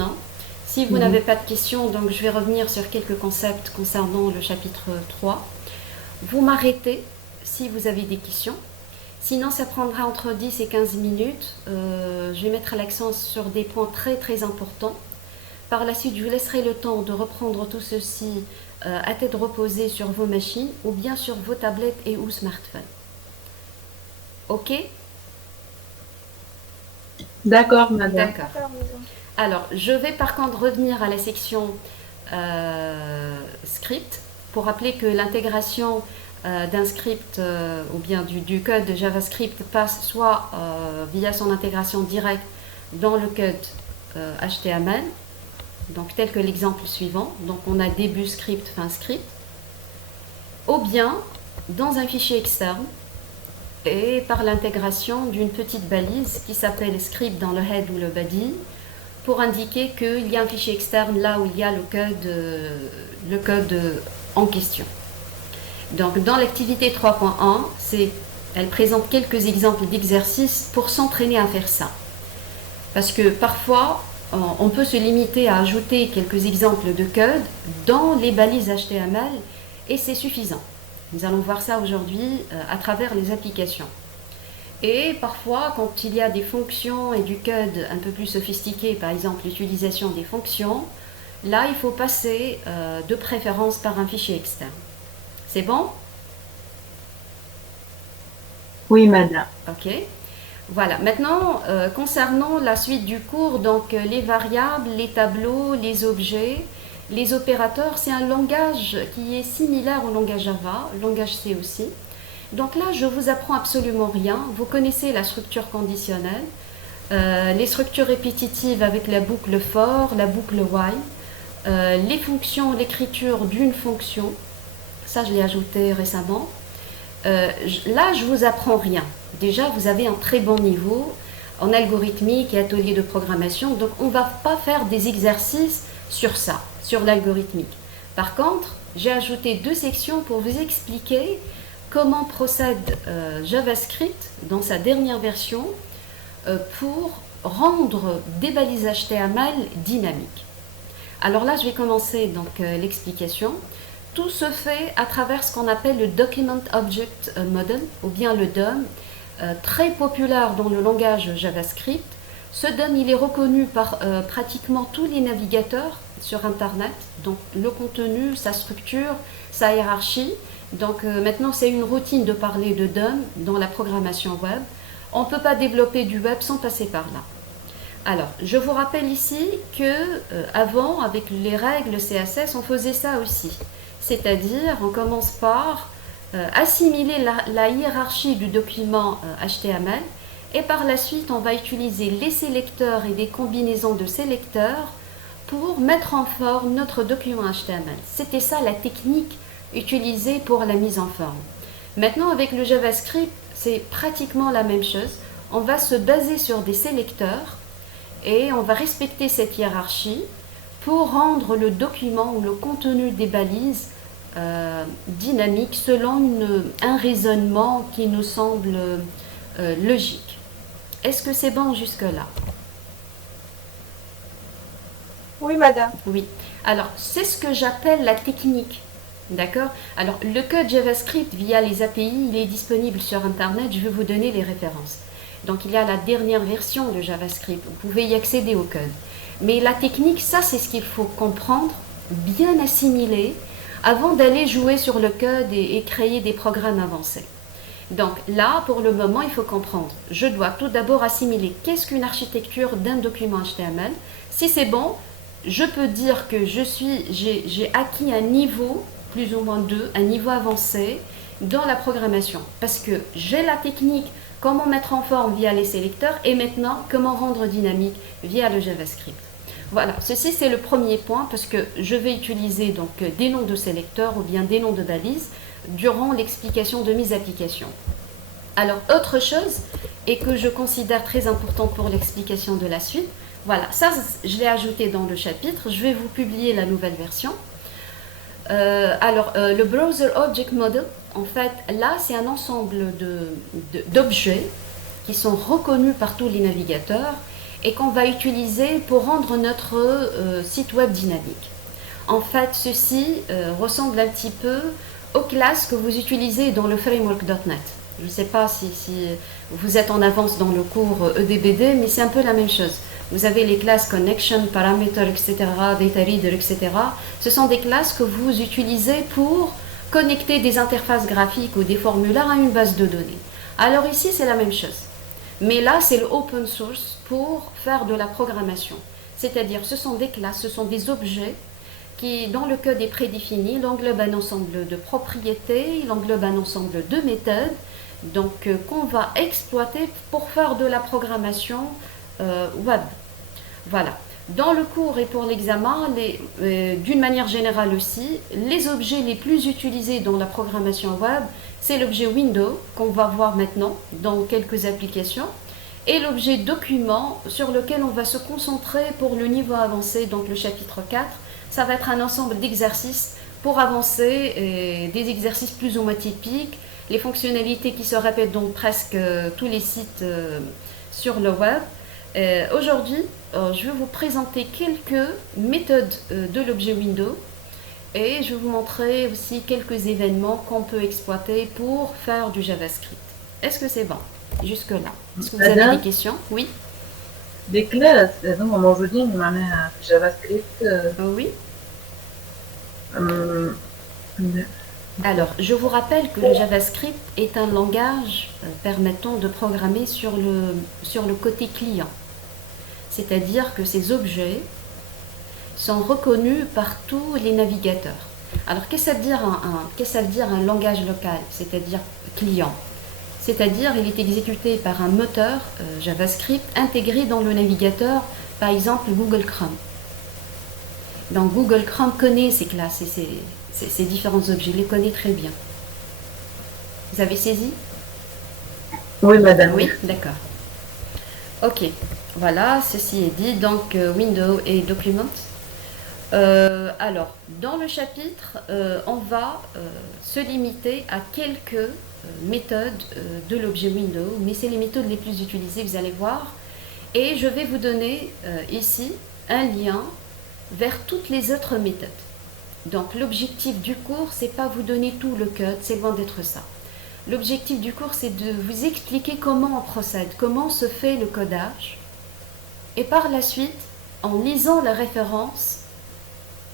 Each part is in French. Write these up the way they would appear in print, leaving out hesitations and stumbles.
maintenant. Si vous n'avez pas de questions, donc je vais revenir sur quelques concepts concernant le chapitre 3. Vous m'arrêtez si vous avez des questions. Sinon, ça prendra entre 10 et 15 minutes. Je vais mettre l'accent sur des points très très importants. Par la suite, je vous laisserai le temps de reprendre tout ceci à tête reposée sur vos machines ou bien sur vos tablettes et ou smartphones. Ok? D'accord, madame. D'accord. Alors, je vais par contre revenir à la section script pour rappeler que l'intégration d'un script ou bien du code de JavaScript passe soit via son intégration directe dans le code HTML, donc tel que l'exemple suivant, donc on a début script, fin script, ou bien dans un fichier externe et par l'intégration d'une petite balise qui s'appelle script dans le head ou le body pour indiquer qu'il y a un fichier externe là où il y a le code en question. Donc dans l'activité 3.1, elle présente quelques exemples d'exercices pour s'entraîner à faire ça. Parce que parfois, on peut se limiter à ajouter quelques exemples de code dans les balises HTML et c'est suffisant. Nous allons voir ça aujourd'hui à travers les applications. Et parfois, quand il y a des fonctions et du code un peu plus sophistiqué, par exemple l'utilisation des fonctions, là, il faut passer de préférence par un fichier externe. C'est bon? Oui, madame. Ok. Voilà. Maintenant, concernant la suite du cours, donc les variables, les tableaux, les objets, les opérateurs, c'est un langage qui est similaire au langage Java, langage C aussi. Donc là, je vous apprends absolument rien. Vous connaissez la structure conditionnelle, les structures répétitives avec la boucle for, la boucle while, les fonctions, l'écriture d'une fonction. Ça, je l'ai ajouté récemment. Là, je vous apprends rien. Déjà, vous avez un très bon niveau en algorithmique et atelier de programmation. Donc, on ne va pas faire des exercices sur ça, sur l'algorithmique. Par contre, j'ai ajouté 2 sections pour vous expliquer comment procède JavaScript dans sa dernière version pour rendre des balises HTML dynamiques. Alors là, je vais commencer donc l'explication. Tout se fait à travers ce qu'on appelle le Document Object Model, ou bien le DOM, très populaire dans le langage JavaScript. Ce DOM, il est reconnu par pratiquement tous les navigateurs sur Internet. Donc le contenu, sa structure, sa hiérarchie. Donc maintenant, c'est une routine de parler de DOM dans la programmation web. On ne peut pas développer du web sans passer par là. Alors, je vous rappelle ici que avant, avec les règles CSS, on faisait ça aussi. C'est-à-dire, on commence par assimiler la hiérarchie du document HTML et par la suite, on va utiliser les sélecteurs et des combinaisons de sélecteurs pour mettre en forme notre document HTML. C'était ça la technique utilisée pour la mise en forme. Maintenant, avec le JavaScript, c'est pratiquement la même chose. On va se baser sur des sélecteurs et on va respecter cette hiérarchie pour rendre le document ou le contenu des balises dynamique selon un raisonnement qui nous semble logique. Est-ce que c'est bon jusque-là? Oui, madame. Oui. Alors, c'est ce que j'appelle la technique. D'accord? Alors, le code JavaScript via les API, il est disponible sur Internet. Je vais vous donner les références. Donc, il y a la dernière version de JavaScript. Vous pouvez y accéder au code. Mais la technique, ça, c'est ce qu'il faut comprendre, bien assimiler, avant d'aller jouer sur le code et créer des programmes avancés. Donc là, pour le moment, il faut comprendre. Je dois tout d'abord assimiler qu'est-ce qu'une architecture d'un document HTML. Si c'est bon, je peux dire que j'ai acquis un niveau, plus ou moins 2, un niveau avancé dans la programmation. Parce que j'ai la technique, comment mettre en forme via les sélecteurs, et maintenant, comment rendre dynamique via le JavaScript. Voilà, ceci c'est le premier point parce que je vais utiliser donc des noms de sélecteurs ou bien des noms de balises durant l'explication de mes applications. Alors, autre chose, et que je considère très important pour l'explication de la suite, voilà, ça je l'ai ajouté dans le chapitre, je vais vous publier la nouvelle version. Le Browser Object Model, en fait, là c'est un ensemble d'objets qui sont reconnus par tous les navigateurs et qu'on va utiliser pour rendre notre site web dynamique. En fait, ceci ressemble un petit peu aux classes que vous utilisez dans le framework.net. Je ne sais pas si vous êtes en avance dans le cours EDBD, mais c'est un peu la même chose. Vous avez les classes connection, parameter, etc., data reader, etc. Ce sont des classes que vous utilisez pour connecter des interfaces graphiques ou des formulaires à une base de données. Alors ici, c'est la même chose. Mais là, c'est le open source pour faire de la programmation. C'est-à-dire, ce sont des classes, ce sont des objets qui, dans le code est prédéfini, il englobe un ensemble de propriétés, il englobe un ensemble de méthodes, donc qu'on va exploiter pour faire de la programmation web. Voilà. Dans le cours et pour l'examen, d'une manière générale aussi, les objets les plus utilisés dans la programmation web, c'est l'objet window qu'on va voir maintenant dans quelques applications et l'objet document sur lequel on va se concentrer pour le niveau avancé, donc le chapitre 4. Ça va être un ensemble d'exercices pour avancer, des exercices plus ou moins typiques, les fonctionnalités qui se répètent dans presque tous les sites sur le web. Aujourd'hui, je vais vous présenter quelques méthodes de l'objet window et je vais vous montrer aussi quelques événements qu'on peut exploiter pour faire du JavaScript. Est-ce que c'est bon jusque-là? Est-ce que vous avez des questions? Oui. Des classes هذوما موجودين معناها في جافا سكريبت Oui. Alors, je vous rappelle que le JavaScript est un langage permettant de programmer sur le côté client. C'est-à-dire que ces objets sont reconnus par tous les navigateurs. Alors, qu'est-ce que ça veut dire un langage local, c'est-à-dire client? C'est-à-dire il est exécuté par un moteur JavaScript intégré dans le navigateur, par exemple Google Chrome. Donc Google Chrome connaît ces classes et ces différents objets, il les connaît très bien. Vous avez saisi? Oui, madame. Oui, d'accord. Ok, voilà, ceci est dit, donc Windows et Documents. Alors, dans le chapitre, on va se limiter à quelques méthodes de l'objet Windows, mais c'est les méthodes les plus utilisées, vous allez voir. Et je vais vous donner ici un lien vers toutes les autres méthodes. Donc l'objectif du cours, c'est pas vous donner tout le code, c'est loin d'être ça. L'objectif du cours, c'est de vous expliquer comment on procède, comment se fait le codage. Et par la suite, en lisant la référence,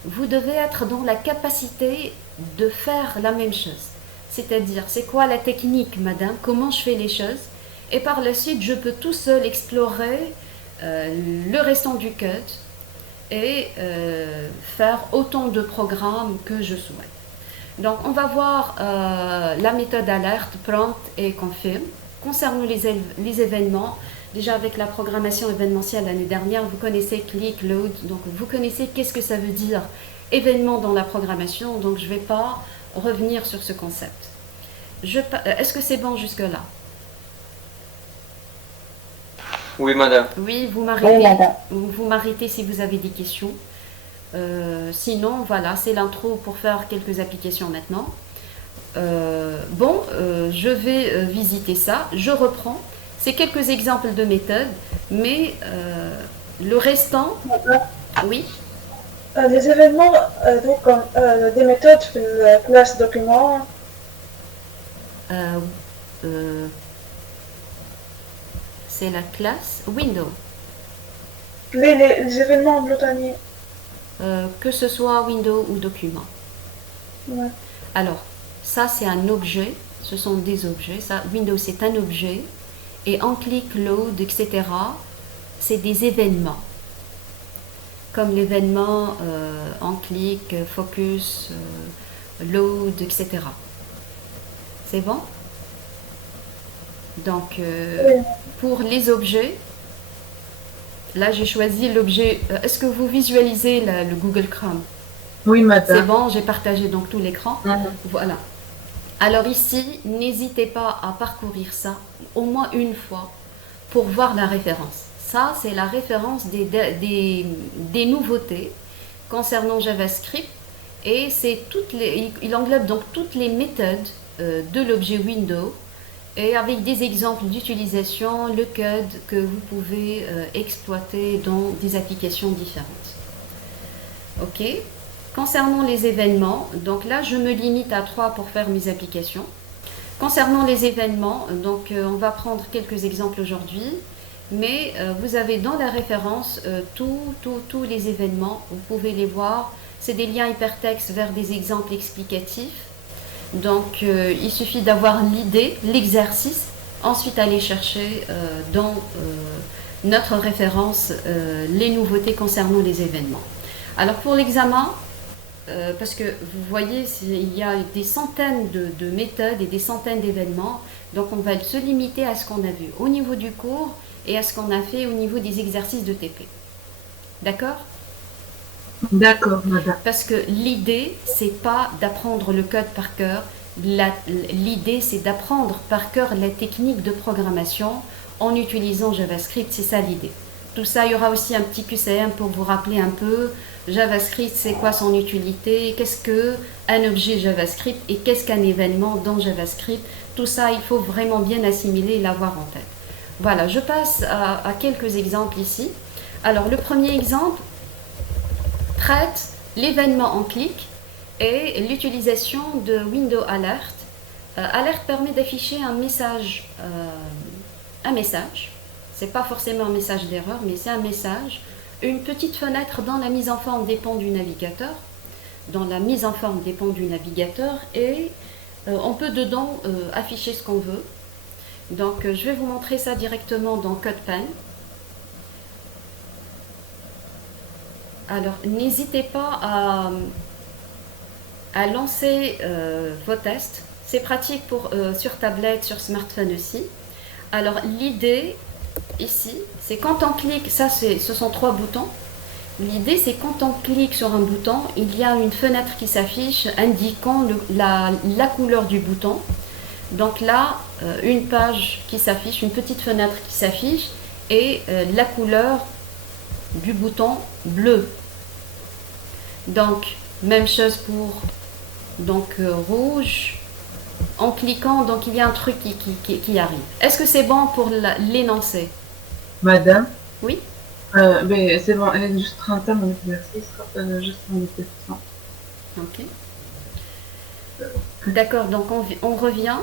vous devez être dans la capacité de faire la même chose. C'est-à-dire, c'est quoi la technique, madame? Comment je fais les choses? Et par la suite, je peux tout seul explorer le restant du code et faire autant de programmes que je souhaite. Donc, on va voir la méthode alerte, prompt et confirm. Concernant les événements, déjà avec la programmation événementielle l'année dernière, vous connaissez click, load, donc vous connaissez qu'est-ce que ça veut dire événement dans la programmation, donc je ne vais pas revenir sur ce concept. Est-ce que c'est bon jusque-là? Oui, madame. Oui, vous m'arrêtez si vous avez des questions. Sinon, voilà, c'est l'intro pour faire quelques applications maintenant. Je vais visiter ça. Je reprends. C'est quelques exemples de méthodes, mais le restant... Oui. Les événements, des méthodes في classe document. C'est la classe Windows. Les événements glotaniers. Que ce soit Windows ou document. Ouais. Alors, ça c'est un objet, ce sont des objets. Ça, Windows c'est un objet. Et en click, load, etc., c'est des événements. Comme l'événement en click, focus, load, etc. C'est bon? Donc, pour les objets, là j'ai choisi l'objet. Est-ce que vous visualisez le Google Chrome? Oui, madame. C'est bon, j'ai partagé donc tout l'écran. Voilà. Alors ici, n'hésitez pas à parcourir ça au moins une fois pour voir la référence. Ça, c'est la référence des nouveautés concernant JavaScript et il englobe donc toutes les méthodes de l'objet Windows et avec des exemples d'utilisation, le code que vous pouvez exploiter dans des applications différentes. Ok. Concernant les événements, donc là je me limite à 3 pour faire mes applications. Concernant les événements, donc on va prendre quelques exemples aujourd'hui, mais vous avez dans la référence tous les événements, vous pouvez les voir. C'est des liens hypertextes vers des exemples explicatifs. Donc il suffit d'avoir l'idée, l'exercice, ensuite aller chercher dans notre référence les nouveautés concernant les événements. Alors pour l'examen, parce que vous voyez, il y a des centaines de méthodes et des centaines d'événements, donc on va se limiter à ce qu'on a vu au niveau du cours et à ce qu'on a fait au niveau des exercices de TP. D'accord ? D'accord, madame. Parce que l'idée, c'est pas d'apprendre le code par cœur, l'idée c'est d'apprendre par cœur la technique de programmation en utilisant JavaScript, c'est ça l'idée. Tout ça, il y aura aussi un petit QCM pour vous rappeler un peu JavaScript, c'est quoi son utilité, qu'est-ce qu'un objet JavaScript et qu'est-ce qu'un événement dans JavaScript. Tout ça, il faut vraiment bien assimiler et l'avoir en tête. Voilà, je passe à quelques exemples ici. Alors, le premier exemple traite l'événement en clic et l'utilisation de Window Alert. Alert permet d'afficher un message. C'est pas forcément un message d'erreur, mais c'est un message. Une petite fenêtre dans la mise en forme dépend du navigateur. Dans la mise en forme dépend du navigateur et on peut dedans afficher ce qu'on veut. Donc je vais vous montrer ça directement dans CodePen. Alors n'hésitez pas à lancer vos tests. C'est pratique sur tablette, sur smartphone aussi. Alors l'idée ici, c'est quand on clique, ce sont 3 boutons. L'idée, c'est quand on clique sur un bouton, il y a une fenêtre qui s'affiche indiquant la couleur du bouton. Donc là, une page qui s'affiche, une petite fenêtre qui s'affiche et la couleur du bouton bleu. Donc, même chose pour rouge. En cliquant, donc il y a un truc qui arrive. Est-ce que c'est bon pour l'énoncé? Madame? Oui? Ben, c'est bon, elle est juste en train de l'exercice, juste une question. Ok. D'accord, donc on revient.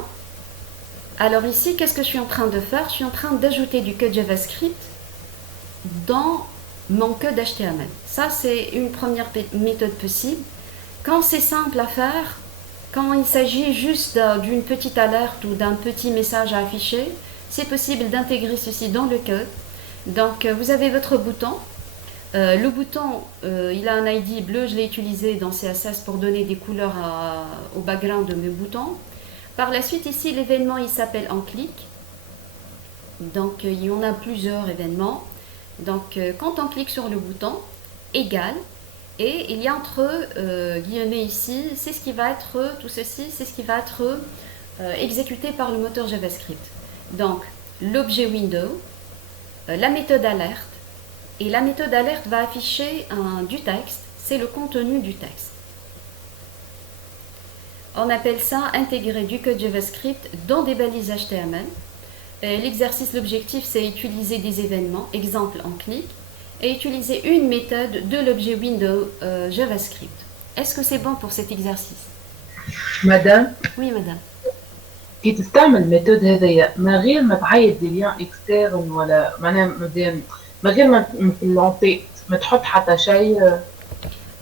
Alors ici, qu'est-ce que je suis en train de faire? Je suis en train d'ajouter du code JavaScript dans mon code HTML. Ça, c'est une première méthode possible. Quand c'est simple à faire, quand il s'agit juste d'une petite alerte ou d'un petit message à afficher, c'est possible d'intégrer ceci dans le code. Donc, vous avez votre bouton. Le bouton, il a un ID bleu, je l'ai utilisé dans CSS pour donner des couleurs au background de mes boutons. Par la suite, ici, l'événement, il s'appelle en clic. Donc, il y en a plusieurs événements. Donc, quand on clique sur le bouton, égal, et il y a entre guillemets ici, c'est ce qui va être, tout ceci, c'est ce qui va être exécuté par le moteur JavaScript. Donc, l'objet window, la méthode alerte, et la méthode alerte va afficher du texte, c'est le contenu du texte. On appelle ça intégrer du code JavaScript dans des balises HTML. L'exercice, l'objectif, c'est utiliser des événements, exemple en clic, et utiliser une méthode de l'objet window JavaScript. Est-ce que c'est bon pour cet exercice? Madame? Oui, madame. كي تستعمل الميثود هذيا من غير ما تعيط دي ليان اكسترن ولا معناها من غير ما في اللونتي ما تحط حتى شيء.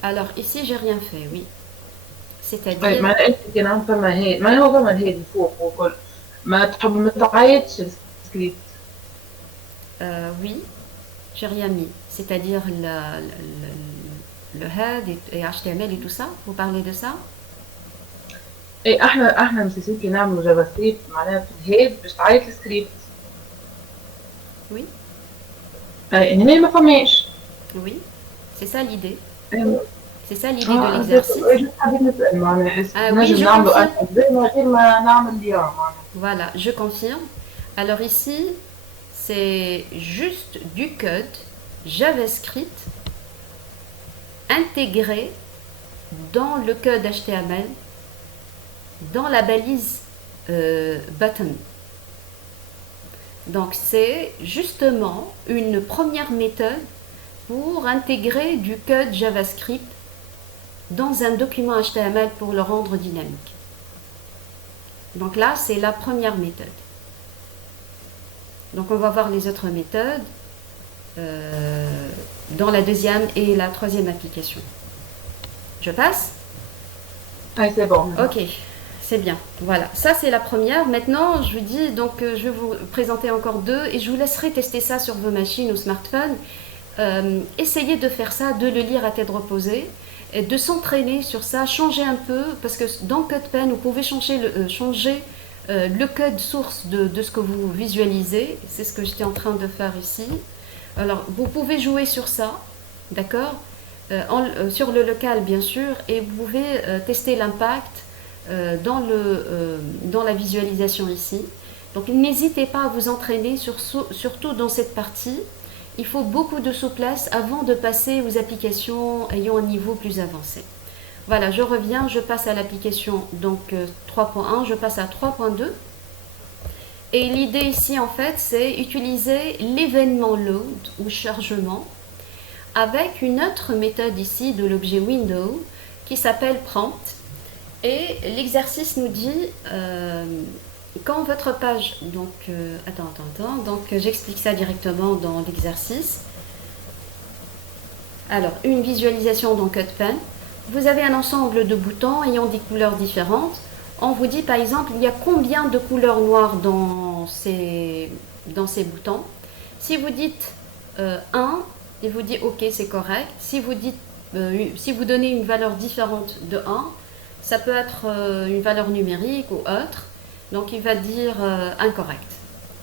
Alors ici j'ai rien fait, oui. C'est-à-dire. طيب معناها انت كان عم فما هي ما هو فما هذه فوق وكل ما تحب ما تعيطش السكريبت. Oui, j'ai rien mis. C'est-à-dire le head et HTML et tout ça. Vous parlez de ça? اي احنا مسيسين كي نعملوا جافا سكريبت معناها في الهيد باش تعيط السكريبت. Oui. هنا ما فماش. Oui, c'est ça l'idée. أيوة. C'est ça l'idée de l'exercice. Voilà, je confirme. Alors ici, c'est juste du code JavaScript intégré dans le code HTML, dans la balise button. Donc c'est justement une première méthode pour intégrer du code JavaScript dans un document HTML pour le rendre dynamique. Donc là, c'est la première méthode. Donc on va voir les autres méthodes dans la deuxième et la troisième application. Je passe? Ah, c'est bon. Ok, c'est bien. Voilà, ça c'est la première. Maintenant, je vous dis, donc je vais vous présenter encore deux et je vous laisserai tester ça sur vos machines ou smartphones. Essayez de faire ça, de le lire à tête reposée, et de s'entraîner sur ça, changer un peu, parce que dans CodePen, vous pouvez changer le code source de ce que vous visualisez. C'est ce que j'étais en train de faire ici. Alors, vous pouvez jouer sur ça, d'accord, sur le local, bien sûr, et vous pouvez tester l'impact dans la visualisation ici. Donc, n'hésitez pas à vous entraîner, surtout dans cette partie. Il faut beaucoup de souplesse avant de passer aux applications ayant un niveau plus avancé. Voilà, je reviens, je passe à l'application donc 3.1, je passe à 3.2. Et l'idée ici, en fait, c'est utiliser l'événement load ou chargement avec une autre méthode ici de l'objet window qui s'appelle prompt. Et l'exercice nous dit quand votre page, donc donc j'explique ça directement dans l'exercice. Alors, une visualisation dans CodePen. Vous avez un ensemble de boutons ayant des couleurs différentes. On vous dit par exemple, il y a combien de couleurs noires dans ces boutons. Si vous dites 1, il vous dit OK, c'est correct. Si vous donnez une valeur différente de 1, ça peut être une valeur numérique ou autre. Donc il va dire incorrect.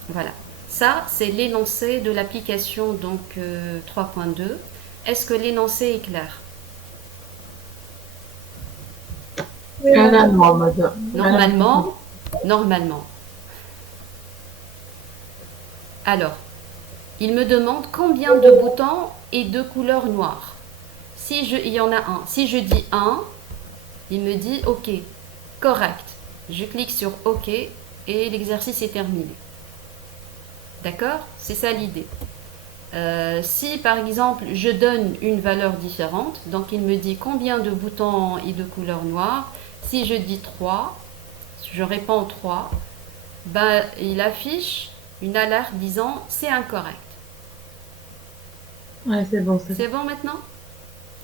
Voilà. Ça, c'est l'énoncé de l'application donc 3.2. Est-ce que l'énoncé est clair? Normalement. Alors, il me demande combien de boutons et de couleurs noires. Il y en a un. Si je dis 1, il me dit OK, correct. Je clique sur OK et l'exercice est terminé. D'accord? C'est ça l'idée. Si par exemple je donne une valeur différente, donc il me dit combien de boutons et de couleurs noires. Si je dis 3, je réponds 3, ben, il affiche une alerte disant c'est incorrect. Ouais, c'est bon. C'est bon maintenant?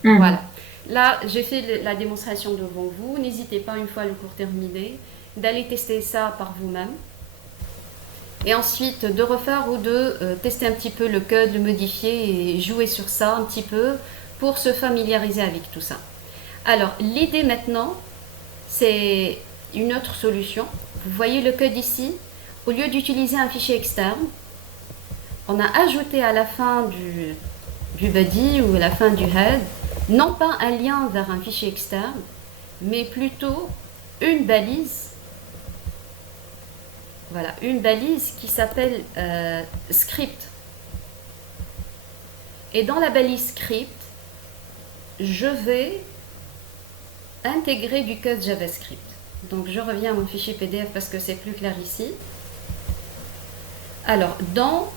Voilà. Là, j'ai fait la démonstration devant vous. N'hésitez pas, une fois le cours terminé, d'aller tester ça par vous-même. Et ensuite, de refaire ou de tester un petit peu le code, le modifier et jouer sur ça un petit peu pour se familiariser avec tout ça. Alors, l'idée maintenant, c'est une autre solution. Vous voyez le code ici. Au lieu d'utiliser un fichier externe, on a ajouté à la fin du body ou à la fin du head, non pas un lien vers un fichier externe, mais plutôt une balise. Voilà, une balise qui s'appelle script. Et dans la balise script, je vais intégrer du code JavaScript. Donc je reviens à mon fichier PDF parce que c'est plus clair ici. Alors, dans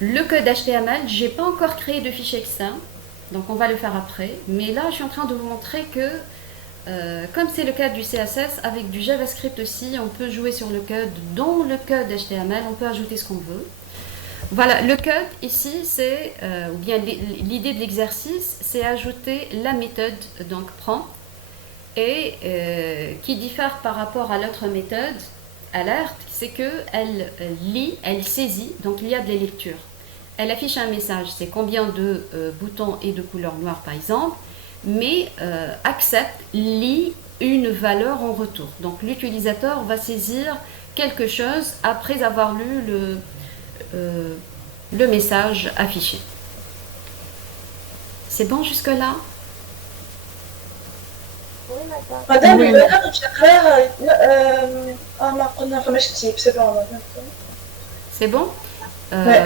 le code HTML, je n'ai pas encore créé de fichier externe. Donc on va le faire après. Mais là, je suis en train de vous montrer que comme c'est le cas du CSS, avec du JavaScript aussi, on peut jouer sur le code. Dans le code HTML, on peut ajouter ce qu'on veut. Voilà, le code ici, c'est, ou bien l'idée de l'exercice, c'est ajouter la méthode, donc prompt, et qui diffère par rapport à l'autre méthode, alerte, c'est qu'elle lit, elle saisit, donc il y a des lectures. Elle affiche un message, c'est combien de boutons et de couleurs noires par exemple, mais accepte, lit une valeur en retour. Donc l'utilisateur va saisir quelque chose après avoir lu le message affiché. C'est bon jusque-là? مادام البلاغ شغالة ما قلنا فماش كتيب سي بون. C'est bon? Ouais.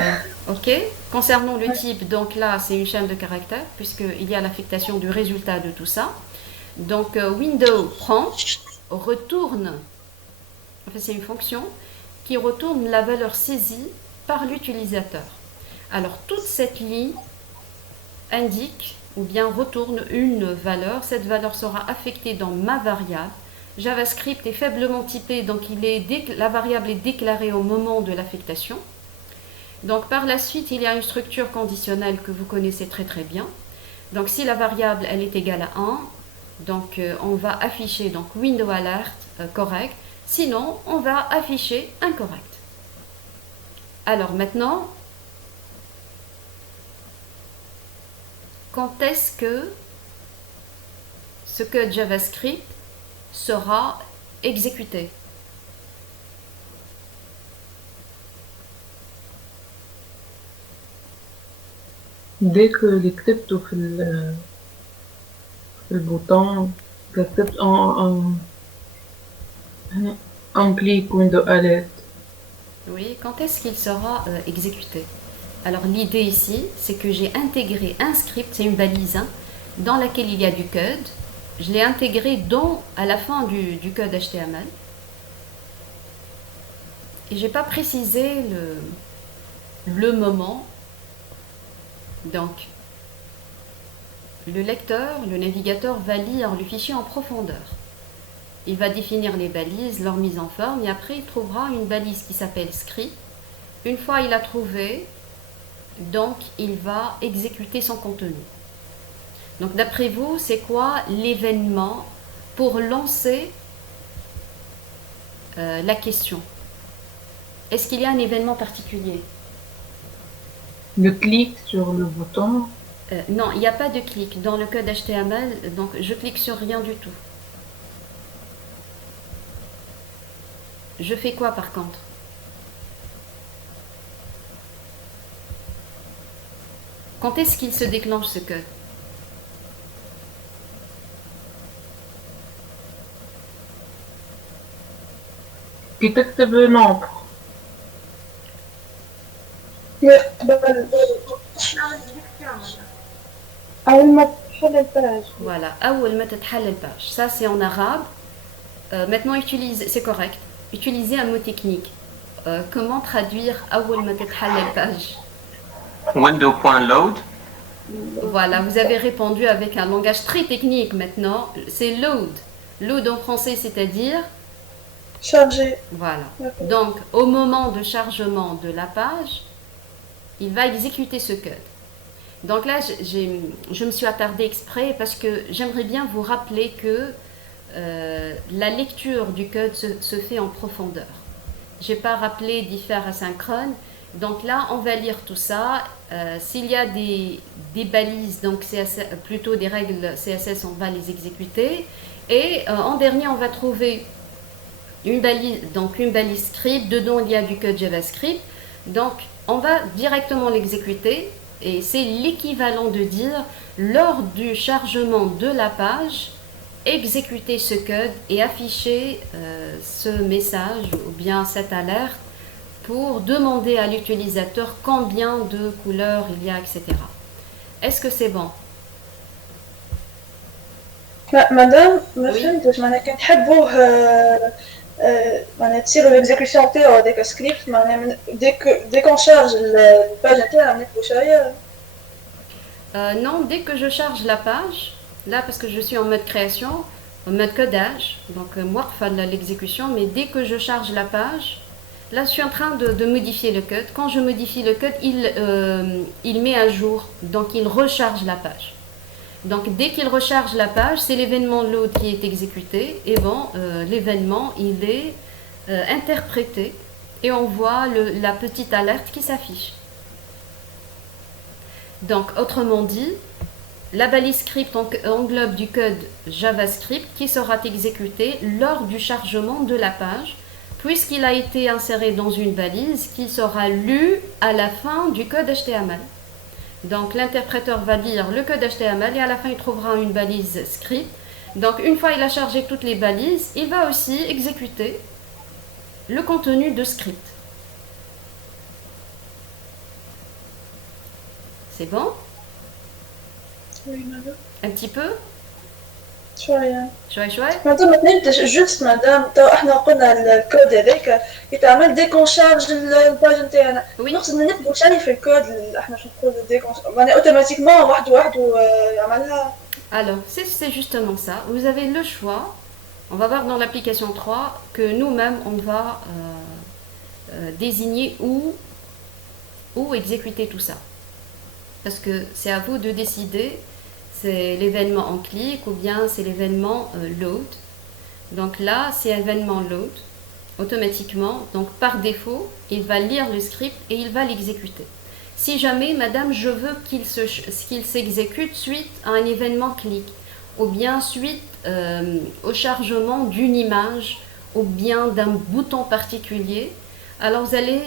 Ok. Concernant le type, donc là, c'est une chaîne de caractères, puisqu'il y a l'affectation du résultat de tout ça. Donc, window prend, retourne, enfin, c'est une fonction qui retourne la valeur saisie par l'utilisateur. Alors toute cette ligne indique ou bien retourne une valeur. Cette valeur sera affectée dans ma variable. JavaScript est faiblement typé, donc la variable est déclarée au moment de l'affectation. Donc par la suite, il y a une structure conditionnelle que vous connaissez très très bien. Donc si la variable elle est égale à 1, donc on va afficher donc window alert correct. Sinon, on va afficher incorrect. Alors maintenant, quand est-ce que ce code JavaScript sera exécuté? dès que اللي كتبته في البوتون كتبت en clic window alert. Oui, quand est-ce qu'il sera exécuté? Alors l'idée ici, c'est que j'ai intégré un script, c'est une balise, hein, dans laquelle il y a du code. Je l'ai intégré à la fin du code HTML. Et je n'ai pas précisé le moment. Donc, le lecteur, le navigateur va lire le fichier en profondeur. Il va définir les balises, leur mise en forme, et après il trouvera une balise qui s'appelle script. Une fois il a trouvé, donc il va exécuter son contenu. Donc d'après vous, c'est quoi l'événement pour lancer la question? Est-ce qu'il y a un événement particulier? Le clic sur le bouton. Non, il n'y a pas de clic dans le code HTML, donc je clique sur rien du tout. Je fais quoi par contre? Quand est-ce qu'il se déclenche ce code? كي تكتب nombre. أول ما تحل الباج. Voilà, أول ما تتحل الباج. Ça c'est en arabe. Maintenant c'est correct. Utilisez un mot technique. Comment traduire أول ما تتحل الباج? Window.load. Voilà, vous avez répondu avec un langage très technique maintenant. C'est load. Load en français, c'est-à-dire charger. Voilà. Donc, au moment de chargement de la page, il va exécuter ce code. Donc là, je me suis attardée exprès parce que j'aimerais bien vous rappeler que la lecture du code se fait en profondeur. Je n'ai pas rappelé d'y faire asynchrone. Donc là, on va lire tout ça. S'il y a des balises, donc plutôt des règles CSS, on va les exécuter. Et en dernier, on va trouver une balise script. Dedans, il y a du code JavaScript. Donc, on va directement l'exécuter. Et c'est l'équivalent de dire, lors du chargement de la page, exécuter ce code et afficher ce message ou bien cette alerte pour demander à l'utilisateur combien de couleurs il y a, etc. Est-ce que c'est bon? مدام ما فهمتش معناها كان تحبوه معناها تصيروا l'exécution تاعو هذاك سكريبت معناها dès qu'on charge الباج نتاعها نكتبوا شويه. Non, dès que je charge la page, là parce que je suis en mode création, en mode codage, donc moi je fais l'exécution, mais dès que je charge la page, là je suis en train de modifier le code. Quand je modifie le code, il met à jour, donc il recharge la page. Donc dès qu'il recharge la page, c'est l'événement load qui est exécuté, et bon, l'événement il est interprété, et on voit la petite alerte qui s'affiche. Donc, autrement dit, la balise script englobe du code JavaScript qui sera exécuté lors du chargement de la page, puisqu'il a été inséré dans une balise qui sera lue à la fin du code HTML. Donc, l'interpréteur va lire le code HTML et à la fin, il trouvera une balise script. Donc, une fois il a chargé toutes les balises, il va aussi exécuter le contenu de script. C'est bon? Oui, madame. Un petit peu? شوية. شوي مادام ما فهمتش جوست مادام تو احنا قلنا الكود هذاك يتعمل ديكونشارج الباج نتاعنا. وي نقصد نكتبوا شاني في الكود احنا شو نقول معناها اوتوماتيكمون واحد يعملها. alors c'est justement ça vous avez le choix on va voir dans l'application 3 que nous-mêmes on va désigner où exécuter tout ça parce que c'est à vous de décider c'est l'événement en clic ou bien c'est l'événement load. Donc là, c'est l'événement load automatiquement. Donc par défaut, il va lire le script et il va l'exécuter. Si jamais, madame, je veux qu'il s'exécute suite à un événement clic ou bien suite au chargement d'une image ou bien d'un bouton particulier, alors vous allez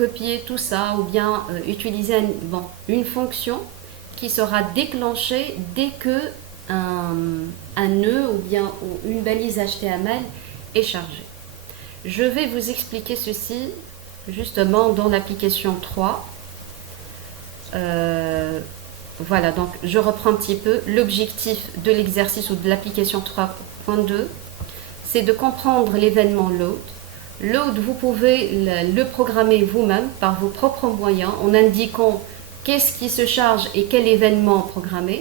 copier tout ça ou bien utiliser une fonction qui sera déclenché dès que un nœud ou bien une balise HTML est chargée. Je vais vous expliquer ceci justement dans l'application 3. Voilà, donc je reprends un petit peu. L'objectif de l'exercice ou de l'application 3.2, c'est de comprendre l'événement load. Load, vous pouvez le programmer vous-même par vos propres moyens en indiquant qu'est-ce qui se charge et quel événement programmer,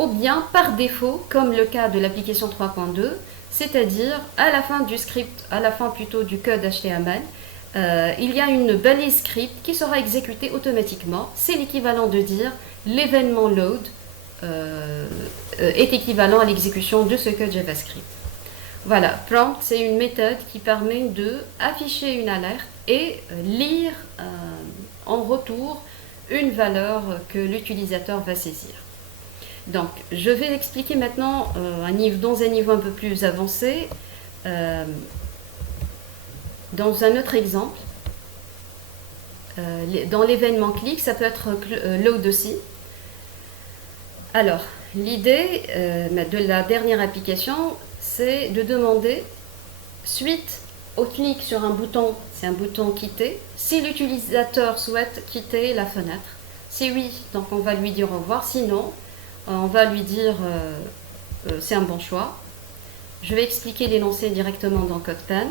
ou bien par défaut, comme le cas de l'application 3.2, c'est-à-dire à la fin du script, à la fin plutôt du code HTML, il y a une balise script qui sera exécutée automatiquement. C'est l'équivalent de dire l'événement load est équivalent à l'exécution de ce code JavaScript. Voilà, prompt, c'est une méthode qui permet d'afficher une alerte et lire en retour une valeur que l'utilisateur va saisir. Donc, je vais expliquer maintenant dans un niveau un peu plus avancé, dans un autre exemple. Dans l'événement clic, ça peut être load aussi. Alors, l'idée de la dernière application, c'est de demander, suite au clic sur un bouton, c'est un bouton quitter, si l'utilisateur souhaite quitter la fenêtre. Si oui, donc on va lui dire au revoir, sinon on va lui dire c'est un bon choix. Je vais expliquer l'énoncé directement dans CodePen.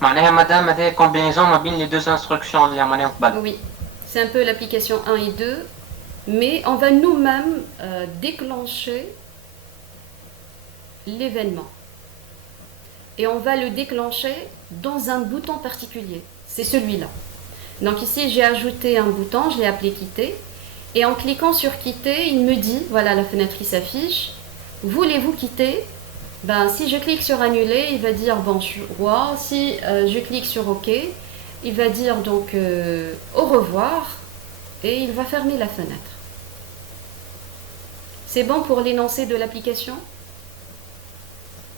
معناها مدام هذه combinaison ما بين les deux instructions اللي عملناهم قبل. Oui, c'est un peu l'application 1 et 2, mais on va nous-mêmes déclencher l'événement. Et on va le déclencher dans un bouton particulier. C'est celui-là. Donc ici, j'ai ajouté un bouton, je l'ai appelé quitter. Et en cliquant sur quitter, il me dit, voilà la fenêtre qui s'affiche, voulez-vous quitter? Ben, si je clique sur annuler, il va dire bonjour. Si je clique sur OK, il va dire donc au revoir et il va fermer la fenêtre. C'est bon pour l'énoncé de l'application?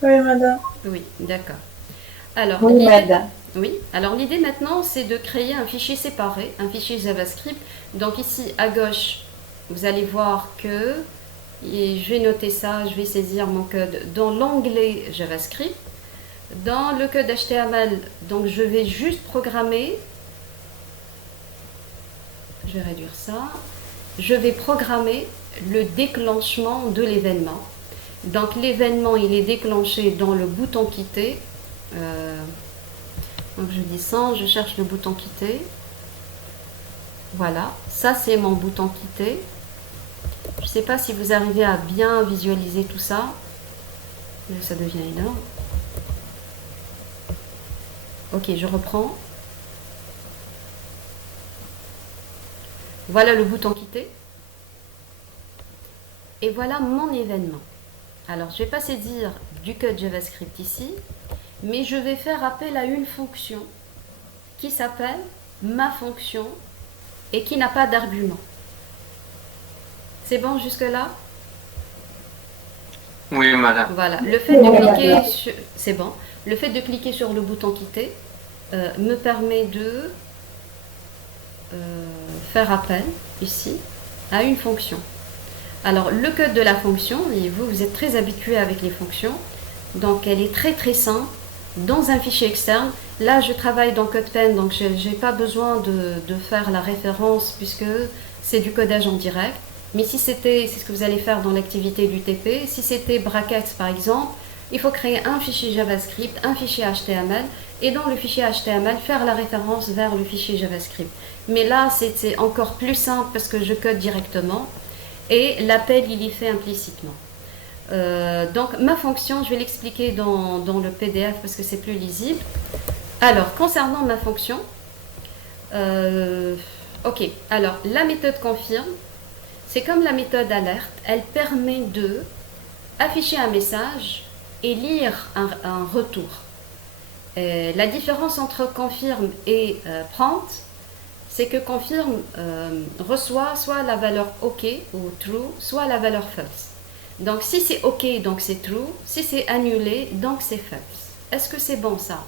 Oui, madame. Oui, d'accord. Alors, Oui, madame. oui, alors l'idée maintenant, c'est de créer un fichier séparé, un fichier JavaScript. Donc ici, à gauche, vous allez voir que, et je vais noter ça, je vais saisir mon code dans l'onglet JavaScript. Dans le code HTML, donc je vais juste programmer, je vais réduire ça, je vais programmer le déclenchement de l'événement. Donc l'événement, il est déclenché dans le bouton quitter. Donc je dis sans, je cherche le bouton quitter. Voilà, ça c'est mon bouton quitter. Je ne sais pas si vous arrivez à bien visualiser tout ça. Ça devient énorme. Ok, je reprends. Voilà le bouton quitter. Et voilà mon événement. Alors, je ne vais pas saisir du code JavaScript ici, mais je vais faire appel à une fonction qui s'appelle ma fonction et qui n'a pas d'argument. C'est bon jusque-là? Oui, madame. Voilà, le fait de cliquer sur... C'est bon. Le fait de cliquer sur le bouton quitter me permet de faire appel ici à une fonction. Alors le code de la fonction, et vous êtes très habitué avec les fonctions, donc elle est très très simple. dans un fichier externe. Là, je travaille dans CodePen, donc je n'ai pas besoin de faire la référence puisque c'est du codage en direct. Mais si c'est ce que vous allez faire dans l'activité du TP, si c'était brackets par exemple, il faut créer un fichier JavaScript, un fichier HTML, et dans le fichier HTML, faire la référence vers le fichier JavaScript. Mais là, c'est encore plus simple parce que je code directement et l'appel, il est fait implicitement. Donc, ma fonction, je vais l'expliquer dans le PDF parce que c'est plus lisible. Alors, concernant ma fonction, ok, alors la méthode confirme, c'est comme la méthode alerte, elle permet de afficher un message et lire un retour. La différence entre confirme et prompt, c'est que confirme reçoit soit la valeur OK ou true, soit la valeur false. Donc si c'est OK, donc c'est true, si c'est annulé, donc c'est false. Est-ce que c'est bon ça?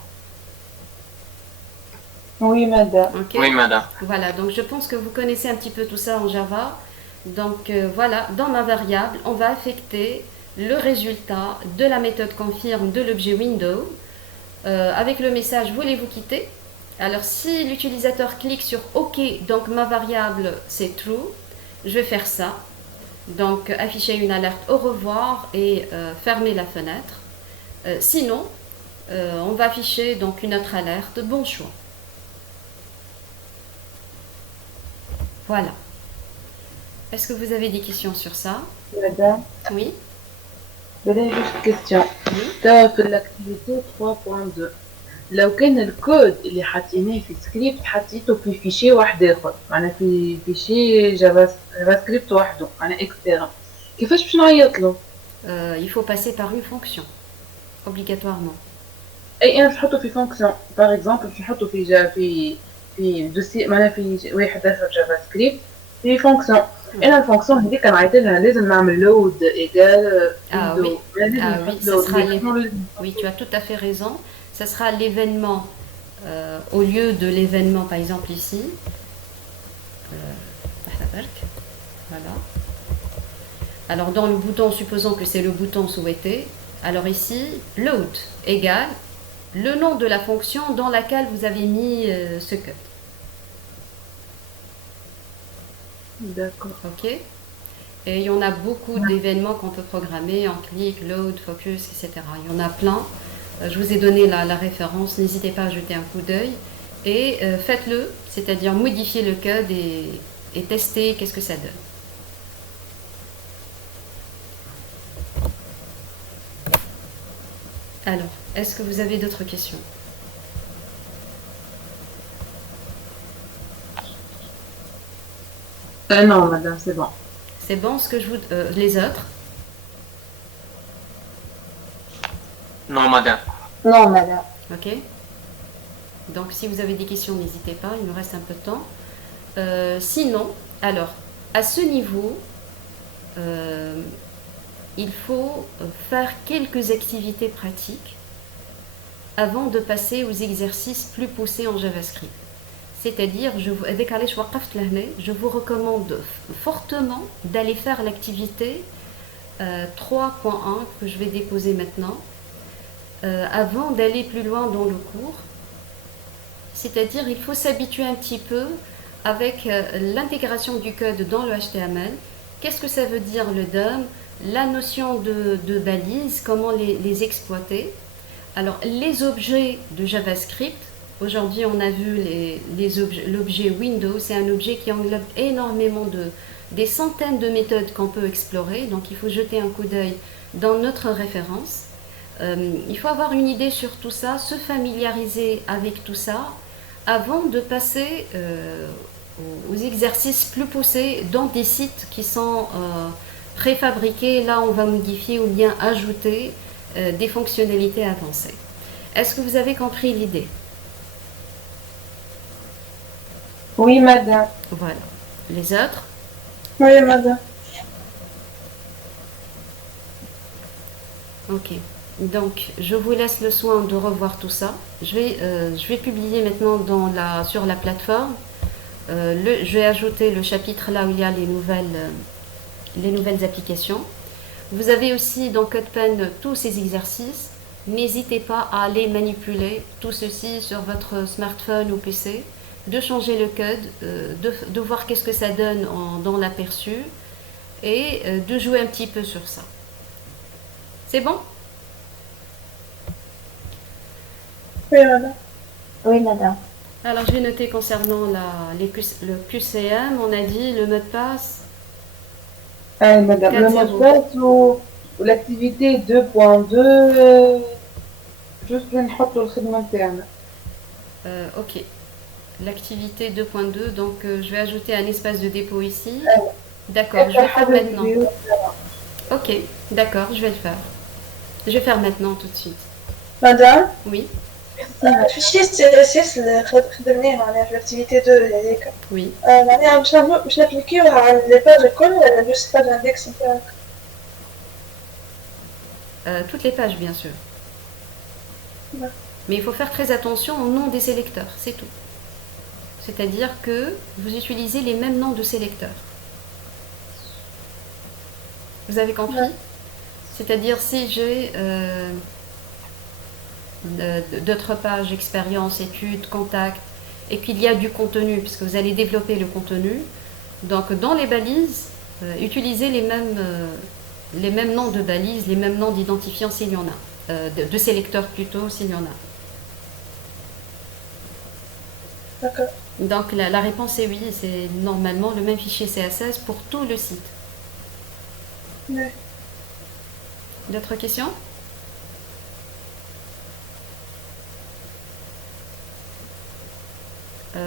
Oui, madame. Okay. Oui, madame. Voilà, donc je pense que vous connaissez un petit peu tout ça en Java. Donc voilà, dans ma variable, on va affecter le résultat de la méthode confirme de l'objet window avec le message voulez-vous quitter. Alors si l'utilisateur clique sur OK, donc ma variable c'est true, je vais faire ça. Donc afficher une alerte au revoir et fermer la fenêtre. Sinon, on va afficher donc une autre alerte bon choix. Voilà. Est-ce que vous avez des questions sur ça? Madame, Oui. j'avais juste une question. Oui. في l'activité 3.2 لو كان الكود اللي حاطيناه في سكريبت حطيته في فيشي واحد اخر معناها في فيشي جافا سكريبت وحده معناها اكسترن كيفاش باش نعيط له؟ Il faut passer par une fonction, obligatoirement. اي انا باش نحطه في فونكسيون باغ اكزومبل باش نحطه في دوسي معناها في واحد اخر جافا سكريبت في فونكسيون. انا الفونكسيون هذيك نعيط لها لازم نعمل لود ايجال oui, ce sera oui, tu as tout à fait raison. Ce sera l'événement au lieu de l'événement, par exemple ici. Voilà. Alors dans le bouton, supposons que c'est le bouton souhaité. Alors ici, load égale le nom de la fonction dans laquelle vous avez mis ce code. D'accord. Ok. Et il y en a beaucoup d'événements qu'on peut programmer en clic, load, focus, etc. Il y en a plein. Je vous ai donné la référence. N'hésitez pas à jeter un coup d'œil et faites-le, c'est-à-dire modifier le code et tester qu'est-ce que ça donne. Alors, est-ce que vous avez d'autres questions? Non, madame, c'est bon. C'est bon ce que je vous... les autres? Non, madame. Non, madame. Ok. Donc, si vous avez des questions, n'hésitez pas, il nous reste un peu de temps. Sinon, alors, à ce niveau, il faut faire quelques activités pratiques avant de passer aux exercices plus poussés en JavaScript. C'est-à-dire, je vous recommande fortement d'aller faire l'activité 3.1 que je vais déposer maintenant avant d'aller plus loin dans le cours. C'est-à-dire, il faut s'habituer un petit peu avec l'intégration du code dans le HTML. Qu'est-ce que ça veut dire le DOM? La notion de balises, comment les exploiter. Alors, les objets de JavaScript, aujourd'hui on a vu l'objet Windows, c'est un objet qui englobe énormément des centaines de méthodes qu'on peut explorer, donc il faut jeter un coup d'œil dans notre référence. Il faut avoir une idée sur tout ça, se familiariser avec tout ça, avant de passer aux exercices plus poussés dans des sites qui sont préfabriqués. Là, on va modifier ou bien ajouter des fonctionnalités avancées. Est-ce que vous avez compris l'idée? Oui, madame. Voilà. Les autres? Oui, madame. Ok. Donc, je vous laisse le soin de revoir tout ça. Je vais publier maintenant sur la plateforme. Je vais ajouter le chapitre là où il y a les nouvelles applications. Vous avez aussi dans CodePen tous ces exercices. n'hésitez pas à aller manipuler tout ceci sur votre smartphone ou PC, de changer le code, de voir qu'est-ce que ça donne dans l'aperçu et de jouer un petit peu sur ça. C'est bon? Oui, madame. Oui, madame. Alors je vais noter concernant le QCM, on a dit le mot de passe. madame, le 4-0. mot de passe ou l'activité 2.2 juste نحطوا الخدمة نتاعنا. Ok. L'activité 2.2, donc je vais ajouter un espace de dépôt ici. D'accord, je vais faire maintenant. Ok, d'accord, je vais le faire. Je vais faire maintenant tout de suite. Madame, Oui, الفيشي CSS اللي خدمناه معناها في l'activité 2 هذيك oui. معناها باش نابليكيوها على لي باج الكل ولا جوست باج اندكس نتاعك؟ Toutes les pages, bien sûr. Ouais. Mais il faut faire très attention au nom des sélecteurs, c'est tout. C'est-à-dire que vous utilisez les mêmes noms de sélecteurs. Vous avez compris? Ouais. C'est-à-dire si j'ai d'autres pages, expérience, études, contacts, et qu'il y a du contenu, puisque vous allez développer le contenu, donc dans les balises, utilisez les mêmes noms de balises, les mêmes noms d'identifiants s'il y en a, de sélecteurs plutôt s'il y en a. D'accord. Donc la réponse est oui, c'est normalement le même fichier CSS pour tout le site. Ouais. D'autres questions?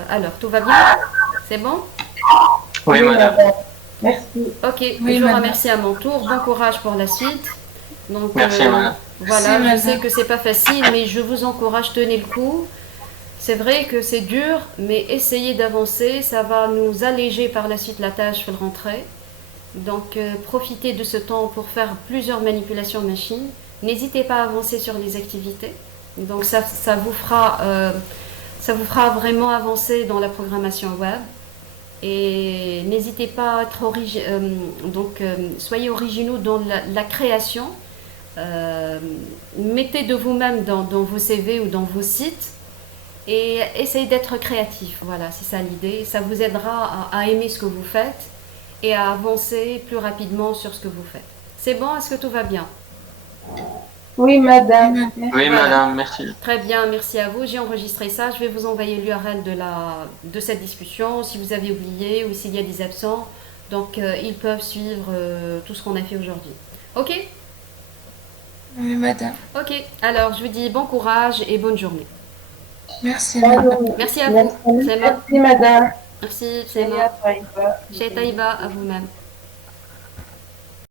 Alors, tout va bien? C'est bon? Oui, madame. Merci. Ok, Oui, je vous madame. remercie à mon tour. Bon courage pour la suite. Donc, Merci, madame. Voilà, Merci, je madame. sais que c'est pas facile, mais je vous encourage, tenez le coup. C'est vrai que c'est dur, mais essayez d'avancer. Ça va nous alléger par la suite la tâche pour le rentrée. Donc, profitez de ce temps pour faire plusieurs manipulations machine. N'hésitez pas à avancer sur les activités. Donc, ça vous fera vraiment avancer dans la programmation web. Et n'hésitez pas à être soyez originaux dans la création. Mettez de vous-même dans vos CV ou dans vos sites et essayez d'être créatif. Voilà, c'est ça l'idée. Ça vous aidera à aimer ce que vous faites et à avancer plus rapidement sur ce que vous faites. C'est bon? Est-ce que tout va bien? Oui, madame. Merci. Oui, Voilà. madame, merci. Très bien, merci à vous. J'ai enregistré ça. Je vais vous envoyer l'URL de cette discussion si vous avez oublié ou s'il y a des absents. Donc, ils peuvent suivre tout ce qu'on a fait aujourd'hui. Ok? Oui, madame. Ok. Alors, je vous dis bon courage et bonne journée. Merci, madame. Merci à vous. C'est moi. Merci, madame. Merci, c'est moi. Taïba. Chez Taïba, à vous-même.